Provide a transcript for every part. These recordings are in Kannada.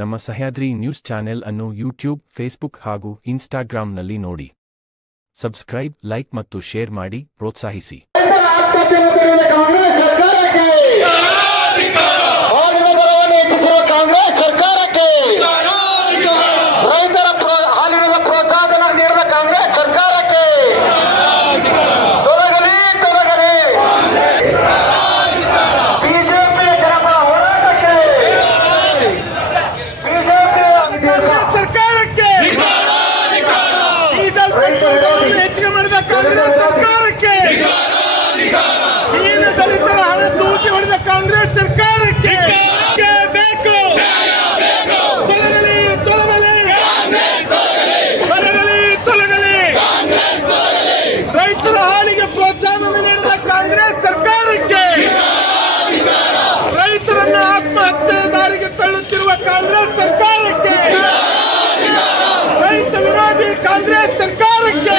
ನಮ್ಮ ಸಹ್ಯಾದ್ರಿ ನ್ಯೂಸ್ ಚಾನೆಲ್ ಅನ್ನು ಯೂಟ್ಯೂಬ್, ಫೇಸ್ಬುಕ್ ಹಾಗೂ ಇನ್ಸ್ಟಾಗ್ರಾಂನಲ್ಲಿ ನೋಡಿ. ಸಬ್ಸ್ಕ್ರೈಬ್, ಲೈಕ್ ಮತ್ತು ಶೇರ್ ಮಾಡಿ ಪ್ರೋತ್ಸಾಹಿಸಿ. ಕಾಂಗ್ರೆಸ್ ಸರ್ಕಾರಕ್ಕೆ ದೀನ ದಲಿತರ ಹಣ ದೂಟಿ ಹೊಡೆದ ಕಾಂಗ್ರೆಸ್ ಸರ್ಕಾರಕ್ಕೆ ಬೇಕು. ತೊಲಗಲಿ ತೊಲಗಲಿ ತೊಲಗಲಿ ತೊಲಗಲಿ. ರೈತರ ಹಾಲಿಗೆ ಪ್ರೋತ್ಸಾಹ ನೀಡಿದ ಕಾಂಗ್ರೆಸ್ ಸರ್ಕಾರಕ್ಕೆ, ರೈತರನ್ನು ಆತ್ಮಹತ್ಯೆ ದಾರಿಗೆ ತಳ್ಳುತ್ತಿರುವ ಕಾಂಗ್ರೆಸ್ ಸರ್ಕಾರಕ್ಕೆ, ರೈತ ವಿರೋಧಿ ಕಾಂಗ್ರೆಸ್ ಸರ್ಕಾರಕ್ಕೆ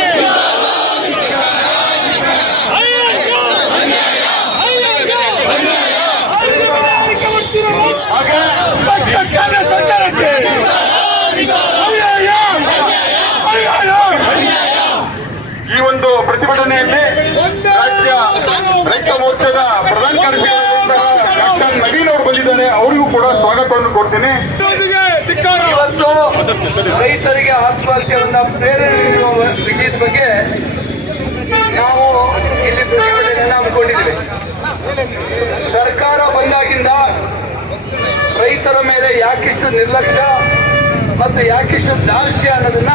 ಈ ಒಂದು ಪ್ರತಿಭಟನೆಯಲ್ಲಿ ರಾಜ್ಯ ರೈತ ಮೋರ್ಚಾದ ಪ್ರಧಾನ ಕಾರ್ಯದರ್ಶಿ ಡಾಕ್ಟರ್ ನವೀನ್ ಅವರು ಬಂದಿದ್ದಾರೆ. ಅವರಿಗೂ ಕೂಡ ಸ್ವಾಗತವನ್ನು ಕೊಡ್ತೀನಿ. ಇವತ್ತು ರೈತರಿಗೆ ಆತ್ಮಹತ್ಯೆಯನ್ನ ಪ್ರೇರಣೆ ನೀಡುವ ವಿಷಯದ ಬಗ್ಗೆ ನಾವು ಇಲ್ಲಿ ಪ್ರತಿಭಟನೆಯನ್ನು ಹಮ್ಮಿಕೊಂಡಿದ್ದೇವೆ. ಸರ್ಕಾರ ಬಂದಾಗಿಂದ ರೈತರ ಮೇಲೆ ಯಾಕಿಷ್ಟು ನಿರ್ಲಕ್ಷ್ಯ ಮತ್ತು ಯಾಕಿಷ್ಟು ದಾರ್ಷ್ಯ ಅನ್ನೋದನ್ನ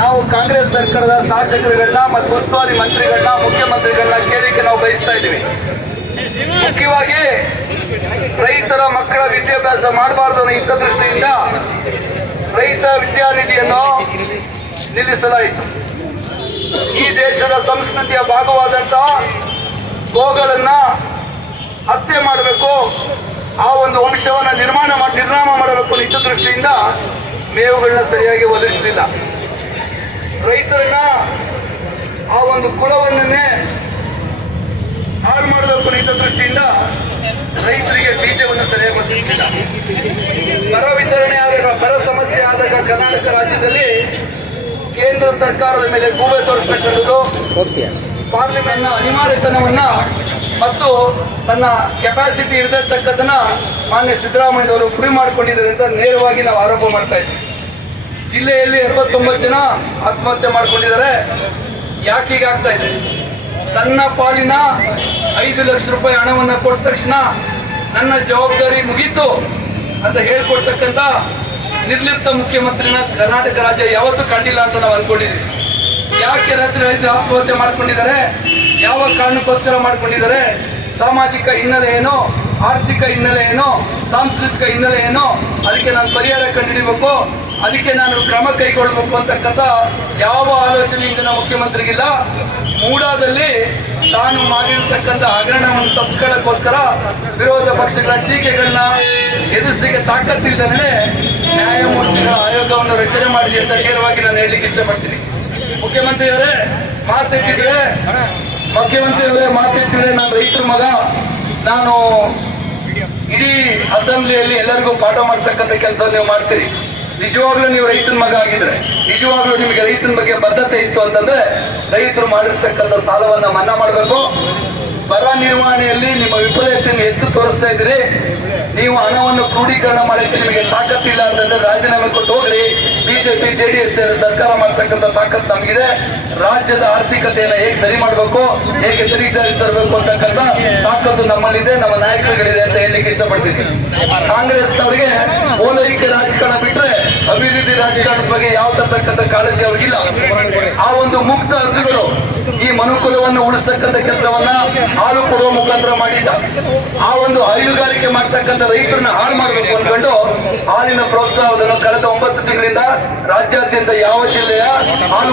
ನಾವು ಕಾಂಗ್ರೆಸ್ ಸರ್ಕಾರದ ಶಾಸಕರುಗಳನ್ನ ಮತ್ತು ಉಸ್ತುವಾರಿ ಮಂತ್ರಿಗಳನ್ನ, ಮುಖ್ಯಮಂತ್ರಿಗಳನ್ನ ಕೇಳಲಿಕ್ಕೆ ನಾವು ಬಯಸ್ತಾ ಇದ್ದೀವಿ. ಮುಖ್ಯವಾಗಿ ರೈತರ ಮಕ್ಕಳ ವಿದ್ಯಾಭ್ಯಾಸ ಮಾಡಬಾರದು ಅನ್ನೋ ಹಿತದೃಷ್ಟಿಯಿಂದ ರೈತ ವಿದ್ಯಾನಿಧಿಯನ್ನು ನಿಲ್ಲಿಸಲಾಯಿತು. ಈ ದೇಶದ ಸಂಸ್ಕೃತಿಯ ಭಾಗವಾದಂತಹ ಗೋಗಳನ್ನ ಹತ್ಯೆ ಮಾಡಬೇಕು, ಆ ಒಂದು ವಂಶವನ್ನ ನಿರ್ನಾಮ ಮಾಡಬೇಕು ಅನ್ನೋ ಹಿತದೃಷ್ಟಿಯಿಂದ ಮೇವುಗಳನ್ನ ಸರಿಯಾಗಿ ಒದಗಿಸಲಿಲ್ಲ. ರೈತರನ್ನ ಆ ಒಂದು ಕುಲವನ್ನೇ ಹಾಳು ಮಾಡಬೇಕು ಅನ್ನೋ ಹಿತದೃಷ್ಟಿಯಿಂದ ರೈತರಿಗೆ ಬೀಜವನ್ನು ಸರಿಯಾಗಿ ಒದಗಿಸಲಿಲ್ಲ. ಬರ ವಿತರಣೆ ಆದಾಗ, ಬರ ಸಮಸ್ಯೆ ಆದಾಗ ಕರ್ನಾಟಕ ರಾಜ್ಯದಲ್ಲಿ ಕೇಂದ್ರ ಸರ್ಕಾರದ ಮೇಲೆ ಗೂಬೆ ತೋರಿಸತಕ್ಕಂಥದ್ದು, ಪಾರ್ಲಿಮೆಂಟ್ನ ಅನಿವಾರ್ಯತನವನ್ನ ಮತ್ತು ತನ್ನ ಕೆಪಾಸಿಟಿ ಇರತಕ್ಕಂಥದನ್ನ ಮಾನ್ಯ ಸಿದ್ದರಾಮಯ್ಯ ಅವರು ಗುರಿ ಮಾಡಿಕೊಂಡಿದ್ದಾರೆ ಅಂತ ನೇರವಾಗಿ ನಾವು ಆರೋಪ ಮಾಡ್ತಾ ಇದ್ದೀವಿ. ಜಿಲ್ಲೆಯಲ್ಲಿ 79 ಜನ ಆತ್ಮಹತ್ಯೆ ಮಾಡ್ಕೊಂಡಿದ್ದಾರೆ. ಯಾಕೆ ಹೀಗಾಗ್ತಾ ಇದೆ? ತನ್ನ ಪಾಲಿನ 5 ಲಕ್ಷ ರೂಪಾಯಿ ಹಣವನ್ನು ಕೊಟ್ಟ ತಕ್ಷಣ ನನ್ನ ಜವಾಬ್ದಾರಿ ಮುಗೀತು ಅಂತ ಹೇಳ್ಕೊಡ್ತಕ್ಕಂಥ ನಿರ್ಲಿಪ್ತ ಮುಖ್ಯಮಂತ್ರಿನ ಕರ್ನಾಟಕ ರಾಜ್ಯ ಯಾವತ್ತೂ ಕಂಡಿಲ್ಲ ಅಂತ ನಾವು ಅನ್ಕೊಂಡಿದ್ದೀವಿ. ಯಾಕೆ ರೈತರು ಆತ್ಮಹತ್ಯೆ ಮಾಡ್ಕೊಂಡಿದ್ದಾರೆ? ಯಾವ ಕಾರಣಕ್ಕೋಸ್ಕರ ಮಾಡ್ಕೊಂಡಿದ್ದಾರೆ? ಸಾಮಾಜಿಕ ಹಿನ್ನೆಲೆ ಏನೋ, ಆರ್ಥಿಕ ಹಿನ್ನೆಲೆ ಏನೋ, ಸಾಂಸ್ಕೃತಿಕ ಹಿನ್ನೆಲೆ ಏನೋ, ಅದಕ್ಕೆ ನಾನು ಪರಿಹಾರ ಕಂಡುಹಿಡಿಬೇಕು, ಅದಕ್ಕೆ ನಾನು ಕ್ರಮ ಕೈಗೊಳ್ಳಬೇಕು ಅಂತಕ್ಕಂಥ ಯಾವ ಆಲೋಚನೆ ಇಂದಿನ ಮುಖ್ಯಮಂತ್ರಿಗಿಲ್ಲ. ಮೂಡಾದಲ್ಲಿ ತಾನು ಮಾಡಿರ್ತಕ್ಕಂಥ ಹಗರಣವನ್ನು ತಪ್ಪಿಸ್ಕೊಳ್ಳೋಕ್ಕೋಸ್ಕರ ವಿರೋಧ ಪಕ್ಷಗಳ ಟೀಕೆಗಳನ್ನ ಎದುರಿಸಲಿಕ್ಕೆ ತಾಕತ್ತಿಲ್ಲದೇ ನ್ಯಾಯಮೂರ್ತಿಗಳ ಆಯೋಗವನ್ನು ರಚನೆ ಮಾಡಿದೆ ಅಂತ ನೇರವಾಗಿ ನಾನು ಹೇಳಲಿಕ್ಕೆ ಇಷ್ಟಪಡ್ತೀನಿ. ಮುಖ್ಯಮಂತ್ರಿಯವರೇ ಮಾತೆತ್ತಿದ್ರೆ ನಾನು ರೈತರ ಮಗ, ನಾನು ಇಡೀ ಅಸೆಂಬ್ಲಿಯಲ್ಲಿ ಎಲ್ಲರಿಗೂ ಪಾಠ ಮಾಡ್ತಕ್ಕಂಥ ಕೆಲಸ ನೀವು ಮಾಡ್ತೀರಿ. ನಿಜವಾಗ್ಲೂ ನೀವು ರೈತನ ಮಗ ಆಗಿದ್ರೆ, ನಿಜವಾಗ್ಲೂ ನಿಮಗೆ ರೈತನ ಬಗ್ಗೆ ಬದ್ಧತೆ ಇತ್ತು ಅಂತಂದ್ರೆ ರೈತರು ಮಾಡಿರ್ತಕ್ಕಂಥ ಸಾಲವನ್ನ ಮನ್ನಾ ಮಾಡಬೇಕು. ಬರ ನಿರ್ವಹಣೆಯಲ್ಲಿ ನಿಮ್ಮ ವಿಫಲತೆಯನ್ನು ಎತ್ತು ತೋರಿಸ್ತಾ ಇದ್ದೀರಿ. ನೀವು ಹಣವನ್ನು ಕ್ರೋಢೀಕರಣ ಮಾಡಲಿಕ್ಕೆ ನಿಮಗೆ ತಾಕತ್ತಿಲ್ಲ ಅಂತಂದ್ರೆ ರಾಜೀನಾಮೆ ಕೊಟ್ಟು ಹೋಗ್ರಿ. ಬಿಜೆಪಿ, ಜೆಡಿಎಸ್ ಸರ್ಕಾರ ಮಾಡ್ತಕ್ಕಂಥ ತಾಕತ್ತು ನಮಗಿದೆ. ರಾಜ್ಯದ ಆರ್ಥಿಕತೆಯನ್ನು ಹೇಗೆ ಸರಿ ಮಾಡಬೇಕು, ಹೇಗೆ ಸರಿ ತರಬೇಕು ಅಂತಕ್ಕಂಥ ತಾಕತ್ತು ನಮ್ಮಲ್ಲಿದೆ, ನಮ್ಮ ನಾಯಕರುಗಳಿದೆ ಅಂತ ಹೇಳಲಿಕ್ಕೆ ಇಷ್ಟಪಡ್ತೀನಿ. ಕಾಂಗ್ರೆಸ್ನವರಿಗೆ ಓಲೈಕೆ ರಾಜಕಾರಣ ಬಿಟ್ರೆ ಅಭಿವೃದ್ಧಿ ರಾಜಕಾರಣದ ಬಗ್ಗೆ ಯಾವ ತರ್ತಕ್ಕಂಥ ಕಾಳಜಿ ಅವ್ರಿಗಿಲ್ಲ. ಆ ಒಂದು ಮುಕ್ತ ಹಸುಗಳು ಈ ಮನುಕುಲವನ್ನು ಉಳಿಸ್ತಕ್ಕಂಥ ಕೆಲಸವನ್ನ ಹಾಲು ಕೊಡುವ ಮುಖಾಂತರ ಮಾಡಿದ್ದ. ಆ ಒಂದು ಹೈನುಗಾರಿಕೆ ಮಾಡ್ತಕ್ಕಂಥ ರೈತರನ್ನ ಹಾಳು ಮಾಡಬೇಕು ಅನ್ಕೊಂಡು ಹಾಲಿನ ಪ್ರೋತ್ಸಾಹವನ್ನು ಕಳೆದ 9 ತಿಂಗಳಿಂದ ರಾಜ್ಯಾದ್ಯಂತ ಯಾವ ಜಿಲ್ಲೆಯ ಹಾಲು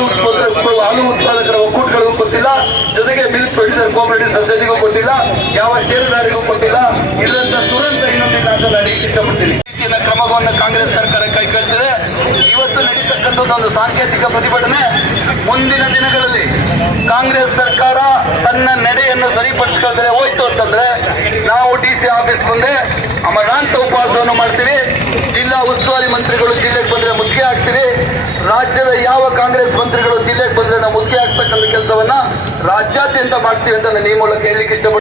ಉತ್ಪಾದಕರ ಒಕ್ಕೂಟಗಳಿಗೂ ಕೊಟ್ಟಿಲ್ಲ, ಜೊತೆಗೆ ಮಿಲ್ಕ್ ಪ್ರೊಡ್ಯೂಸರ್ ಕೋಆಪರೇಟಿವ್ ಸೊಸೈಟಿಗೂ ಕೊಟ್ಟಿಲ್ಲ, ಯಾವ ಷೇರುದಾರಿಗೂ ಕೊಟ್ಟಿಲ್ಲ. ಇದರಿಂದ ದುರಂತ ಇನ್ನೊಂದಿಲ್ಲ ಅಂತ ನಾನು ಇಷ್ಟಪಡ್ತೀನಿ. ಕ್ರಮವನ್ನು ಕಾಂಗ್ರೆಸ್ ಸರ್ಕಾರ ಕೈಗೊಳ್ಳುತ್ತಿದೆ. ಇವತ್ತು ನಡೀತಕ್ಕಂಥದ್ದು ಒಂದು ಸಾಂಕೇತಿಕ ಪ್ರತಿಭಟನೆ. ಮುಂದಿನ ದಿನಗಳಲ್ಲಿ ಕಾಂಗ್ರೆಸ್ ಸರ್ಕಾರ ತನ್ನ ನಡೆಯನ್ನು ಸರಿಪಡಿಸಿಕೊಳ್ಳದೆ ಹೋಯ್ತು ಅಂತಂದ್ರೆ ನಾವು DC ಆಫೀಸ್ ಮುಂದೆ ಅಮರಾಂತ ಉಪವಾಸವನ್ನು ಮಾಡ್ತೀವಿ. ಜಿಲ್ಲಾ ಮಂತ್ರಿಗಳು ಜಿಲ್ಲೆಗೆ ಬಂದ್ರೆ ಮುತ್ತಿಗೆ ಹಾಕ್ತೀರಿ, ರಾಜ್ಯದ ಯಾವ ಕಾಂಗ್ರೆಸ್ ಮಂತ್ರಿಗಳು ಜಿಲ್ಲೆಗೆ ಬಂದ್ರೆ ನಾವು ಮುತ್ತಿಗೆ ಹಾಕ್ತಕ್ಕಂಥ ಕೆಲಸವನ್ನ ರಾಜ್ಯಾದ್ಯಂತ ಮಾಡ್ತೀವಿ ಅಂತ ನಾನು ಈ ಮೂಲಕ ಹೇಳಲಿಕ್ಕೆ ಇಷ್ಟಪಡ್ತೀನಿ.